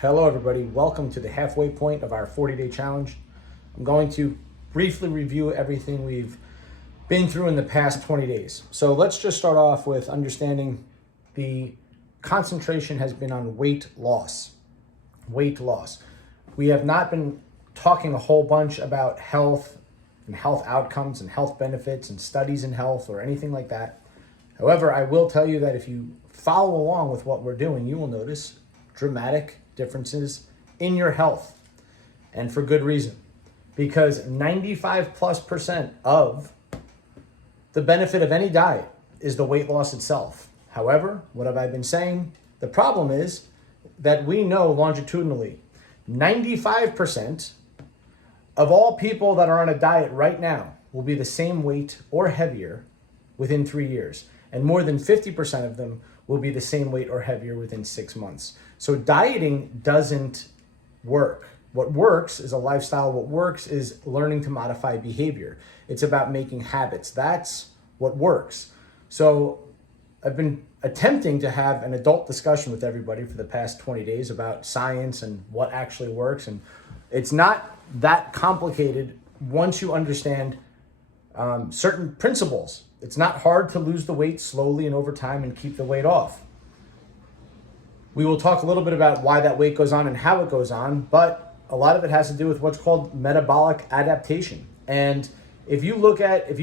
Hello everybody, welcome to the halfway point of our 40-day challenge. I'm going to briefly review everything we've been through in the past 20 days. So let's just start off with understanding the concentration has been on weight loss. Weight loss. We have not been talking a whole bunch about health and health outcomes and health benefits and studies in health or anything like that. However, I will tell you that if you follow along with what we're doing, you will notice dramatic differences in your health, and for good reason, because 95+% of the benefit of any diet is the weight loss itself. However, what have I been saying? The problem is that we know longitudinally 95% of all people that are on a diet right now will be the same weight or heavier within 3 years, and more than 50% of them will be the same weight or heavier within 6 months. So dieting doesn't work. What works is a lifestyle. What works is learning to modify behavior. It's about making habits. That's what works. So I've been attempting to have an adult discussion with everybody for the past 20 days about science and what actually works. And it's not that complicated once you understand certain principles. It's not hard to lose the weight slowly and over time and keep the weight off. We will talk a little bit about why that weight goes on and how it goes on, but a lot of it has to do with what's called metabolic adaptation. And if you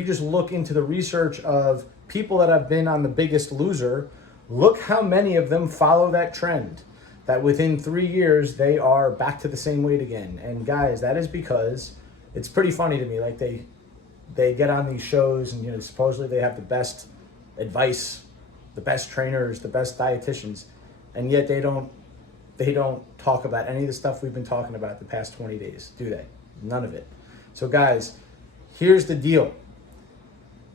just look into the research of people that have been on The Biggest Loser, look how many of them follow that trend, that within 3 years, they are back to the same weight again. And guys, that is because it's pretty funny to me. Like they get on these shows and, supposedly they have the best advice, the best trainers, the best dietitians, and yet they don't talk about any of the stuff we've been talking about the past 20 days, do they? None of it. So guys, here's the deal.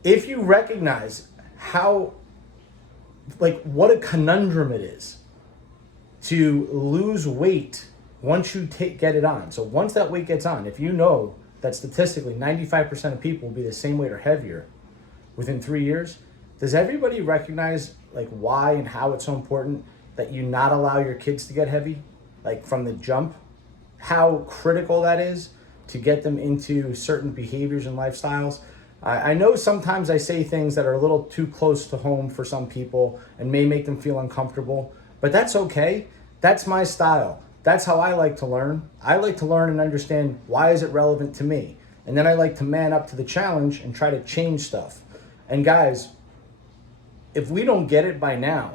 If you recognize what a conundrum it is to lose weight once you get it on. So once that weight gets on, if you know that statistically 95% of people will be the same weight or heavier within 3 years, does everybody recognize why and how it's so important that you not allow your kids to get heavy, from the jump? How critical that is to get them into certain behaviors and lifestyles. I know sometimes I say things that are a little too close to home for some people and may make them feel uncomfortable, but that's okay. That's my style. That's how I like to learn. I like to learn and understand why is it relevant to me. And then I like to man up to the challenge and try to change stuff. And guys, if we don't get it by now,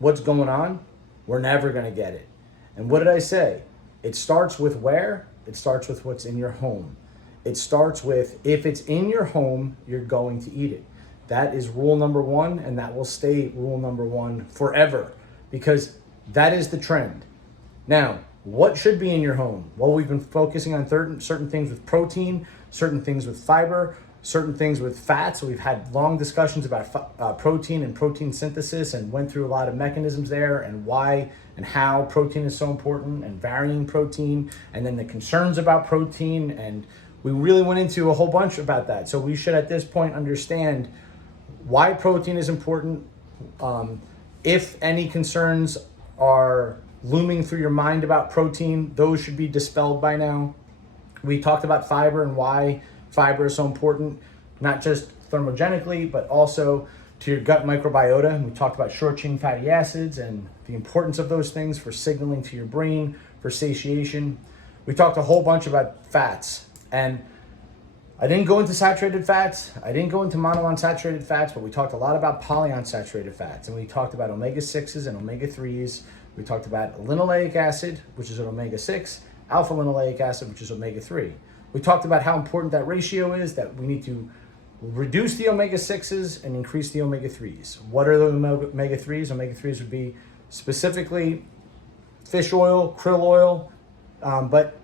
what's going on, we're never going to get it. And what did I say? It starts with where? It starts with what's in your home. It starts with, if it's in your home, you're going to eat it. That is rule number one, and that will stay rule number one forever, because that is the trend. Now, what should be in your home? Well, we've been focusing on certain things with protein, certain things with fiber, certain things with fats. So we've had long discussions about protein and protein synthesis and went through a lot of mechanisms there and why and how protein is so important and varying protein and then the concerns about protein. And we really went into a whole bunch about that. So we should at this point understand why protein is important. If any concerns are looming through your mind about protein, those should be dispelled by now. We talked about fiber and why fiber is so important, not just thermogenically, but also to your gut microbiota. And we talked about short-chain fatty acids and the importance of those things for signaling to your brain, for satiation. We talked a whole bunch about fats. And I didn't go into saturated fats. I didn't go into monounsaturated fats, but we talked a lot about polyunsaturated fats. And we talked about omega-6s and omega-3s. We talked about linoleic acid, which is an omega-6, alpha-linoleic acid, which is omega-3. We talked about how important that ratio is, that we need to reduce the omega-6s and increase the omega-3s. What are the omega-3s? Omega-3s would be specifically fish oil, krill oil, but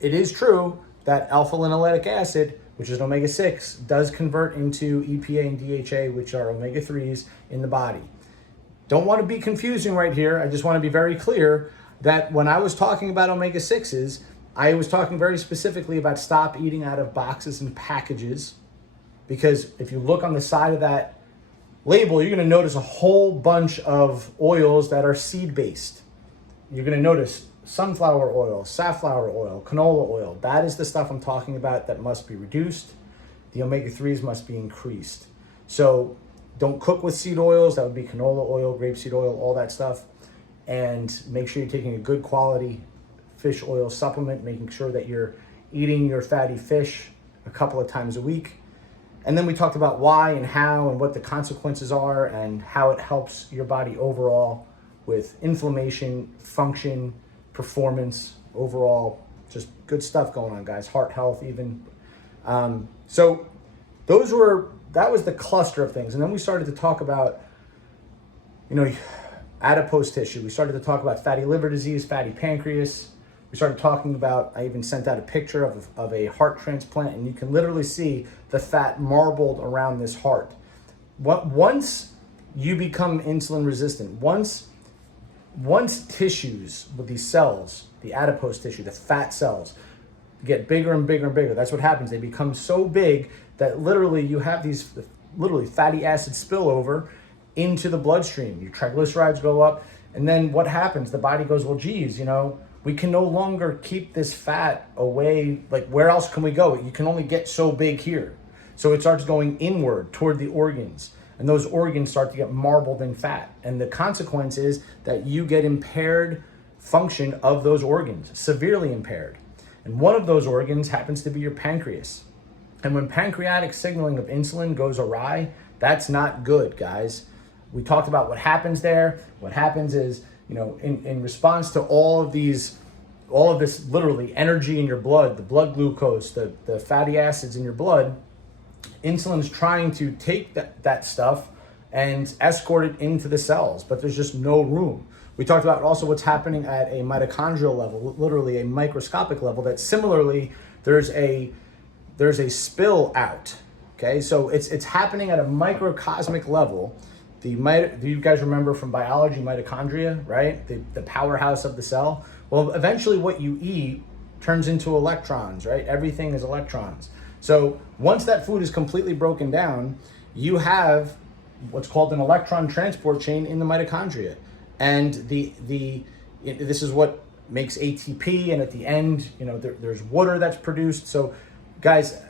it is true that alpha-linoleic acid, which is an omega-6, does convert into EPA and DHA, which are omega-3s in the body. Don't want to be confusing right here. I just want to be very clear that when I was talking about omega-6s, I was talking very specifically about stop eating out of boxes and packages, because if you look on the side of that label, you're going to notice a whole bunch of oils that are seed-based. you're going to notice sunflower oil, safflower oil, canola oil. That is the stuff I'm talking about that must be reduced. The omega-3s must be increased. So don't cook with seed oils. That would be canola oil, grapeseed oil, all that stuff. And make sure you're taking a good quality fish oil supplement, making sure that you're eating your fatty fish a couple of times a week. And then we talked about why and how and what the consequences are and how it helps your body overall with inflammation, function, performance, overall, just good stuff going on, guys. Heart health even. So that was the cluster of things. And then we started to talk about, adipose tissue. We started to talk about fatty liver disease, fatty pancreas. We started talking about, I even sent out a picture of a heart transplant, and you can literally see the fat marbled around this heart. Once you become insulin resistant, once tissues with these cells, the adipose tissue, the fat cells, get bigger and bigger and bigger, that's what happens. They become so big that literally you have these fatty acid spillover into the bloodstream. Your triglycerides go up, and then what happens? The body goes, well, geez, we can no longer keep this fat away. Like, where else can we go? You can only get so big here. So it starts going inward toward the organs, and those organs start to get marbled in fat. And the consequence is that you get impaired function of those organs, severely impaired. And one of those organs happens to be your pancreas. And when pancreatic signaling of insulin goes awry, that's not good, guys. We talked about what happens there. What happens is, in response to all of this literally energy in your blood, the blood glucose, the fatty acids in your blood, insulin is trying to take that stuff and escort it into the cells, but there's just no room. We talked about also what's happening at a mitochondrial level, literally a microscopic level, that similarly there's a spill out. Okay, so it's happening at a microcosmic level. Do you guys remember from biology mitochondria, right? The powerhouse of the cell. Well, eventually what you eat turns into electrons, right? Everything is electrons. So once that food is completely broken down, you have what's called an electron transport chain in the mitochondria. And this is what makes ATP, and at the end, there's water that's produced. So guys,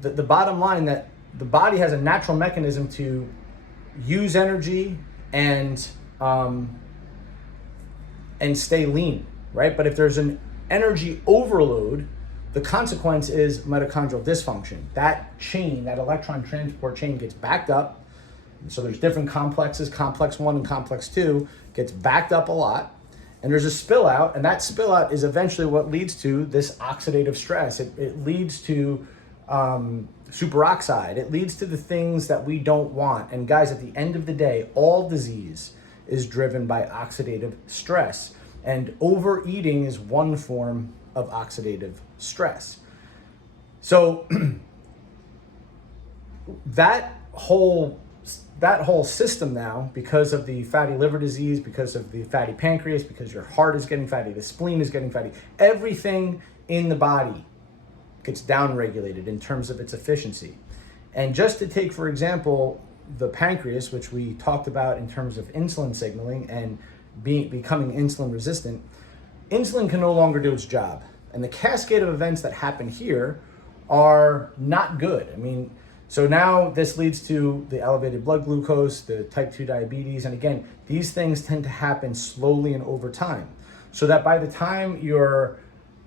the bottom line, that the body has a natural mechanism to use energy and stay lean, right? But if there's an energy overload, the consequence is mitochondrial dysfunction. That chain, that electron transport chain, gets backed up. So there's different complexes, complex 1 and complex 2, gets backed up a lot, and there's a spill out, and that spill out is eventually what leads to this oxidative stress. It leads to superoxide. It leads to the things that we don't want. And guys, at the end of the day, all disease is driven by oxidative stress. And overeating is one form of oxidative stress. So that whole system now, because of the fatty liver disease, because of the fatty pancreas, because your heart is getting fatty, the spleen is getting fatty, everything in the body gets downregulated in terms of its efficiency. And just to take, for example, the pancreas, which we talked about in terms of insulin signaling and becoming insulin resistant, insulin can no longer do its job. And the cascade of events that happen here are not good. So now this leads to the elevated blood glucose, the type 2 diabetes. And again, these things tend to happen slowly and over time. So that by the time you're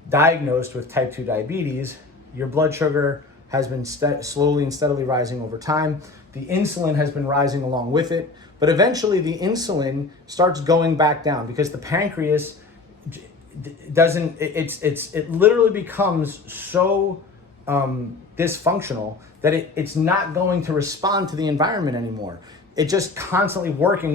diagnosed with type 2 diabetes, your blood sugar has been slowly and steadily rising over time. The insulin has been rising along with it, but eventually the insulin starts going back down because the pancreas it literally becomes so dysfunctional that it's not going to respond to the environment anymore. It's just constantly working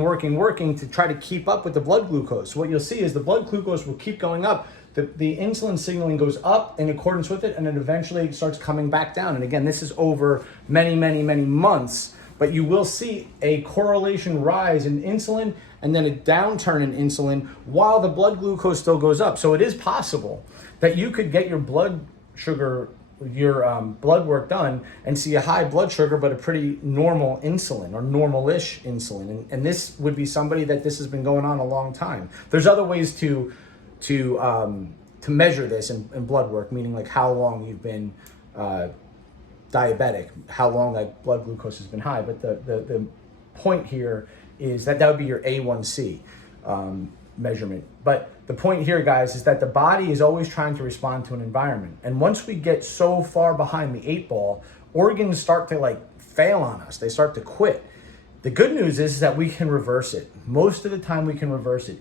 to try to keep up with the blood glucose. So what you'll see is the blood glucose will keep going up. The insulin signaling goes up in accordance with it, and then eventually it starts coming back down. And again, this is over many, many, many months, but you will see a correlation rise in insulin and then a downturn in insulin while the blood glucose still goes up. So it is possible that you could get your blood sugar, your blood work done and see a high blood sugar, but a pretty normal insulin or normal-ish insulin. And this would be somebody that this has been going on a long time. There's other ways to to measure this in blood work, meaning like how long you've been diabetic, how long that blood glucose has been high. But the point here is that would be your A1C measurement. But the point here, guys, is that the body is always trying to respond to an environment. And once we get so far behind the 8 ball, organs start to like fail on us. They start to quit. The good news is that we can reverse it. Most of the time we can reverse it.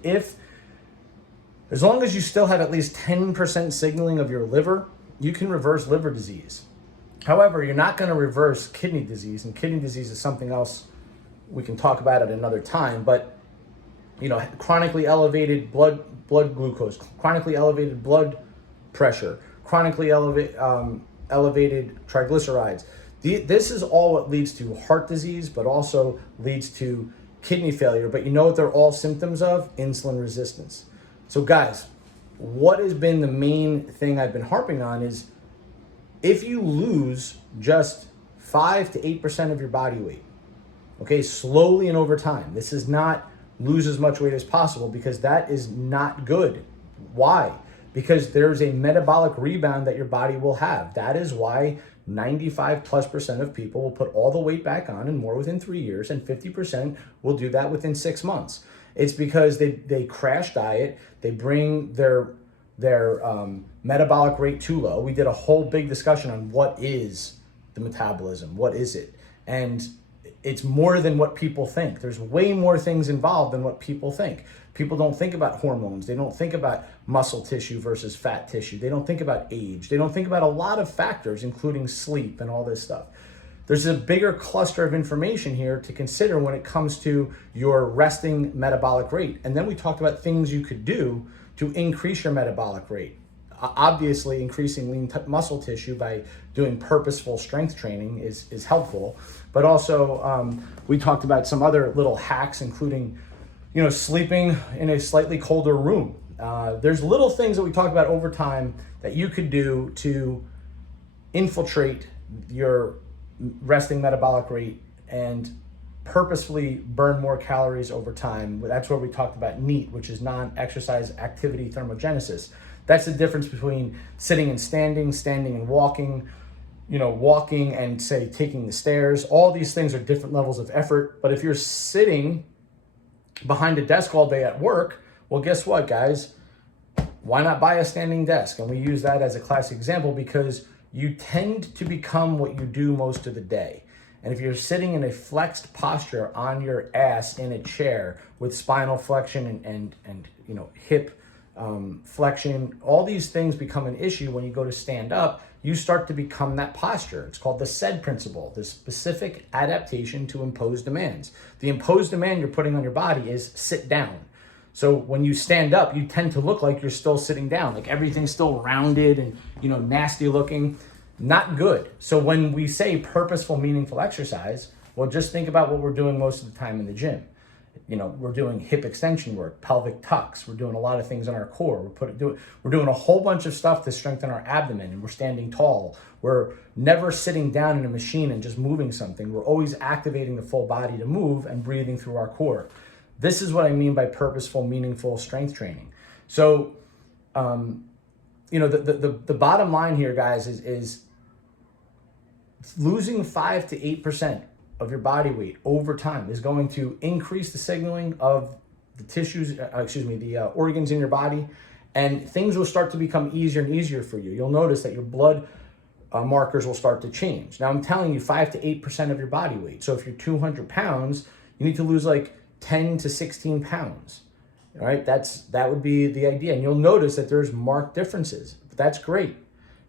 As long as you still have at least 10% signaling of your liver, you can reverse liver disease. However, you're not going to reverse kidney disease, and kidney disease is something else we can talk about at another time. But chronically elevated blood glucose, chronically elevated blood pressure, chronically elevated triglycerides. This is all what leads to heart disease, but also leads to kidney failure. But you know what they're all symptoms of? Insulin resistance. So guys, what has been the main thing I've been harping on is if you lose just 5 to 8% of your body weight, okay, slowly and over time, this is not lose as much weight as possible, because that is not good. Why? Because there's a metabolic rebound that your body will have. That is why 95+% of people will put all the weight back on and more within 3 years, and 50% will do that within 6 months. It's because they crash diet, they bring their metabolic rate too low. We did a whole big discussion on what is the metabolism, what is it? And it's more than what people think. There's way more things involved than what people think. People don't think about hormones. They don't think about muscle tissue versus fat tissue. They don't think about age. They don't think about a lot of factors, including sleep and all this stuff. There's a bigger cluster of information here to consider when it comes to your resting metabolic rate. And then we talked about things you could do to increase your metabolic rate. Obviously, increasing lean muscle tissue by doing purposeful strength training is helpful. But also, we talked about some other little hacks, including, sleeping in a slightly colder room. There's little things that we talked about over time that you could do to infiltrate your resting metabolic rate and purposefully burn more calories over time. That's where we talked about NEAT, which is non-exercise activity thermogenesis. That's the difference between sitting and standing, standing and walking, walking and say taking the stairs. All these things are different levels of effort. But if you're sitting behind a desk all day at work, well, guess what, guys? Why not buy a standing desk? And we use that as a classic example because you tend to become what you do most of the day. And if you're sitting in a flexed posture on your ass in a chair with spinal flexion and hip flexion, all these things become an issue when you go to stand up. You start to become that posture. It's called the SAID principle, the specific adaptation to imposed demands. The imposed demand you're putting on your body is sit down. So when you stand up, you tend to look like you're still sitting down, like everything's still rounded and nasty looking. Not good. So when we say purposeful, meaningful exercise, well, just think about what we're doing most of the time in the gym. We're doing hip extension work, pelvic tucks. We're doing a lot of things on our core. We're doing a whole bunch of stuff to strengthen our abdomen, and we're standing tall. We're never sitting down in a machine and just moving something. We're always activating the full body to move and breathing through our core. This is what I mean by purposeful, meaningful strength training. So, the bottom line here, guys, is losing 5 to 8% of your body weight over time is going to increase the signaling of the tissues, the organs in your body, and things will start to become easier and easier for you. You'll notice that your blood markers will start to change. Now, I'm telling you 5 to 8% of your body weight. So if you're 200 pounds, you need to lose like 10 to 16 pounds. All right, that would be the idea. And you'll notice that there's marked differences. But that's great.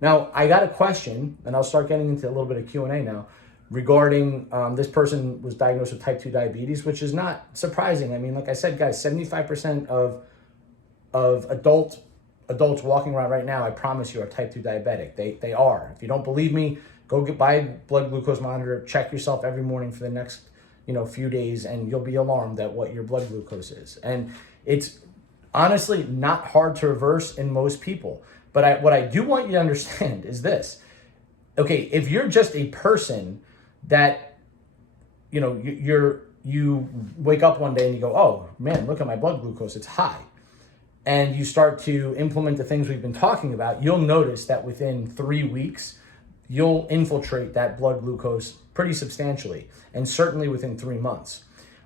Now, I got a question, and I'll start getting into a little bit of Q&A now, regarding this person was diagnosed with type 2 diabetes, which is not surprising. I mean, like I said, guys, 75% of adults walking around right now, I promise you, are type 2 diabetic. They are. If you don't believe me, go buy a blood glucose monitor, check yourself every morning for the next few days, and you'll be alarmed at what your blood glucose is. And it's honestly not hard to reverse in most people. But what I do want you to understand is this. Okay, if you're just a person that, you wake up one day and you go, oh man, look at my blood glucose, it's high. and you start to implement the things we've been talking about, you'll notice that within 3 weeks, you'll infiltrate that blood glucose pretty substantially, and certainly within 3 months.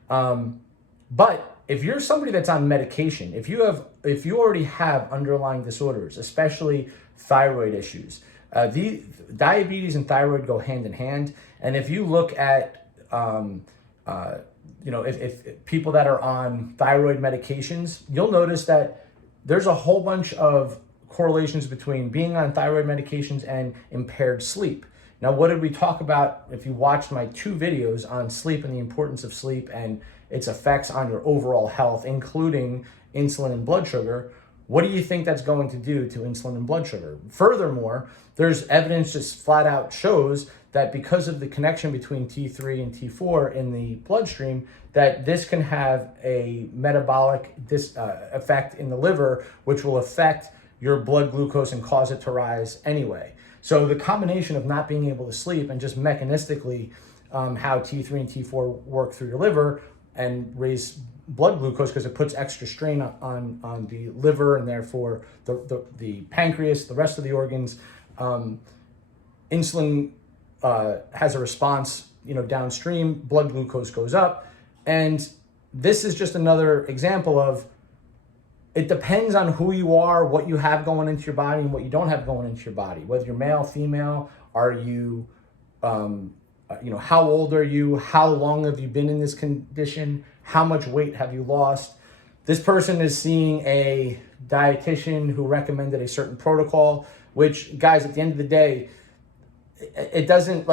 But if you're somebody that's on medication, if you already have underlying disorders, especially thyroid issues, the diabetes and thyroid go hand in hand. And if you look at, if people that are on thyroid medications, you'll notice that there's a whole bunch of correlations between being on thyroid medications and impaired sleep. Now, what did we talk about? If you watched my 2 videos on sleep and the importance of sleep and its effects on your overall health, including insulin and blood sugar, what do you think that's going to do to insulin and blood sugar? Furthermore, there's evidence just flat out shows that because of the connection between T3 and T4 in the bloodstream, that this can have a metabolic effect in the liver, which will affect your blood glucose and cause it to rise anyway. So the combination of not being able to sleep and just mechanistically how T3 and T4 work through your liver and raise blood glucose, because it puts extra strain on the liver and therefore the pancreas, the rest of the organs. Insulin has a response, downstream, blood glucose goes up. And this is just another example of, it depends on who you are, what you have going into your body and what you don't have going into your body. Whether you're male, female, are you, how old are you? How long have you been in this condition? How much weight have you lost? This person is seeing a dietitian who recommended a certain protocol, which, guys, at the end of the day, it doesn't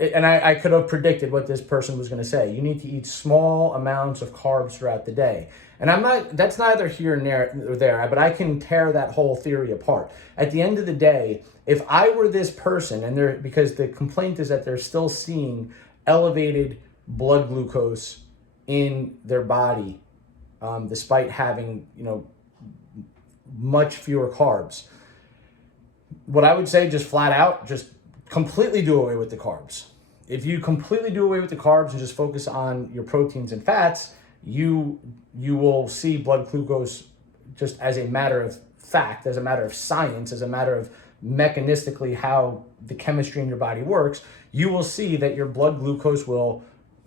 and I could have predicted what this person was going to say. You need to eat small amounts of carbs throughout the day. And that's neither here nor there, but I can tear that whole theory apart. At the end of the day, if I were this person, because the complaint is that they're still seeing elevated blood glucose in their body, despite having, much fewer carbs, what I would say, just flat out, just completely do away with the carbs. If you completely do away with the carbs and just focus on your proteins and fats, you will see blood glucose just as a matter of fact, as a matter of science, as a matter of mechanistically how the chemistry in your body works. You will see that your blood glucose will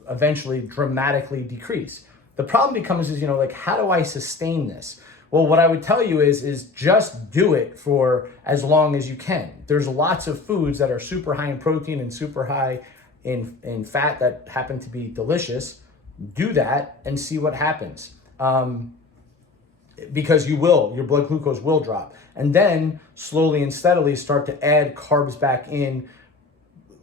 eventually dramatically decrease. The problem becomes how do I sustain this? Well, what I would tell you is just do it for as long as you can. There's lots of foods that are super high in protein and super high in fat that happen to be delicious. Do that and see what happens. Because your blood glucose will drop. And then slowly and steadily start to add carbs back in,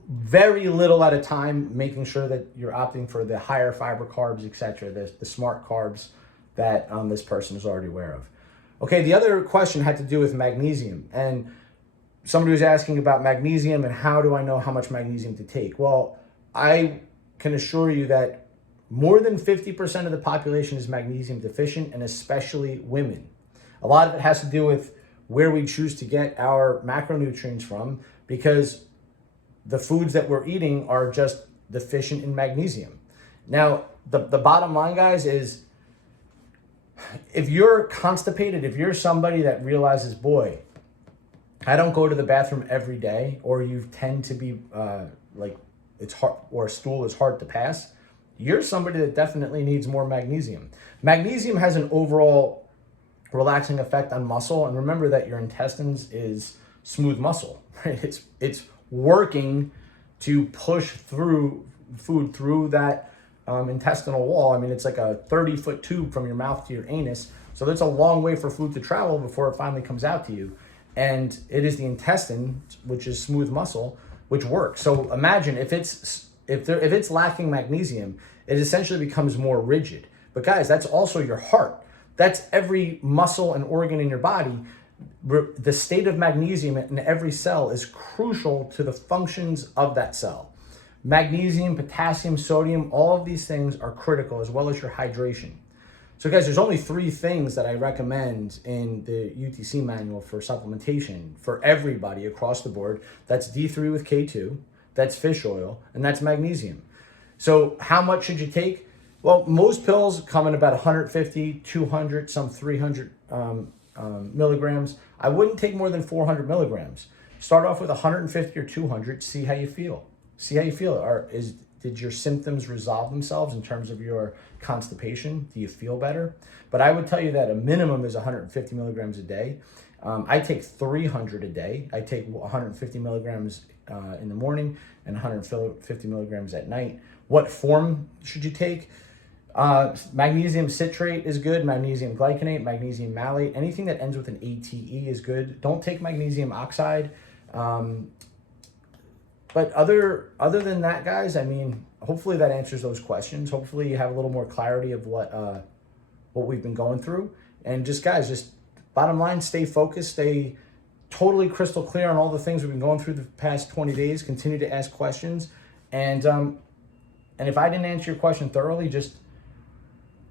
very little at a time, making sure that you're opting for the higher fiber carbs, etc., the smart carbs that this person is already aware of. Okay, the other question had to do with magnesium. And somebody was asking about magnesium and how do I know how much magnesium to take? Well, I can assure you that more than 50% of the population is magnesium deficient, and especially women. A lot of it has to do with where we choose to get our macronutrients from, because the foods that we're eating are just deficient in magnesium. Now, the bottom line, guys, is if you're constipated, if you're somebody that realizes, boy, I don't go to the bathroom every day, or you tend to be it's hard, or a stool is hard to pass, you're somebody that definitely needs more magnesium. Magnesium has an overall relaxing effect on muscle, and remember that your intestines is smooth muscle, right? It's working to push through food through that intestinal wall. I mean, it's like a 30-foot tube from your mouth to your anus. So that's a long way for food to travel before it finally comes out to you. And it is the intestine, which is smooth muscle, which works. So imagine if it's lacking magnesium, it essentially becomes more rigid. But guys, that's also your heart. That's every muscle and organ in your body. The state of magnesium in every cell is crucial to the functions of that cell. Magnesium, potassium, sodium, all of these things are critical, as well as your hydration. So guys, there's only 3 things that I recommend in the UTC manual for supplementation for everybody across the board. That's D3 with K2, that's fish oil, and that's magnesium. So how much should you take? Well, most pills come in about 150, 200, some 300 milligrams. I wouldn't take more than 400 milligrams. Start off with 150 or 200. See how you feel. See how you feel. Did your symptoms resolve themselves in terms of your constipation? Do you feel better? But I would tell you that a minimum is 150 milligrams a day. I take 300 a day. I take 150 milligrams in the morning and 150 milligrams at night. What form should you take? Magnesium citrate is good. Magnesium glycinate, magnesium malate, anything that ends with an ATE is good. Don't take magnesium oxide. But other than that, guys, I mean, hopefully that answers those questions. Hopefully you have a little more clarity of what we've been going through. And just guys, just bottom line, stay focused, stay totally crystal clear on all the things we've been going through the past 20 days. Continue to ask questions. And if I didn't answer your question thoroughly,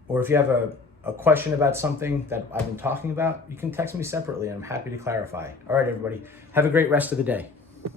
or if you have a question about something that I've been talking about, you can text me separately and I'm happy to clarify. All right, everybody, have a great rest of the day.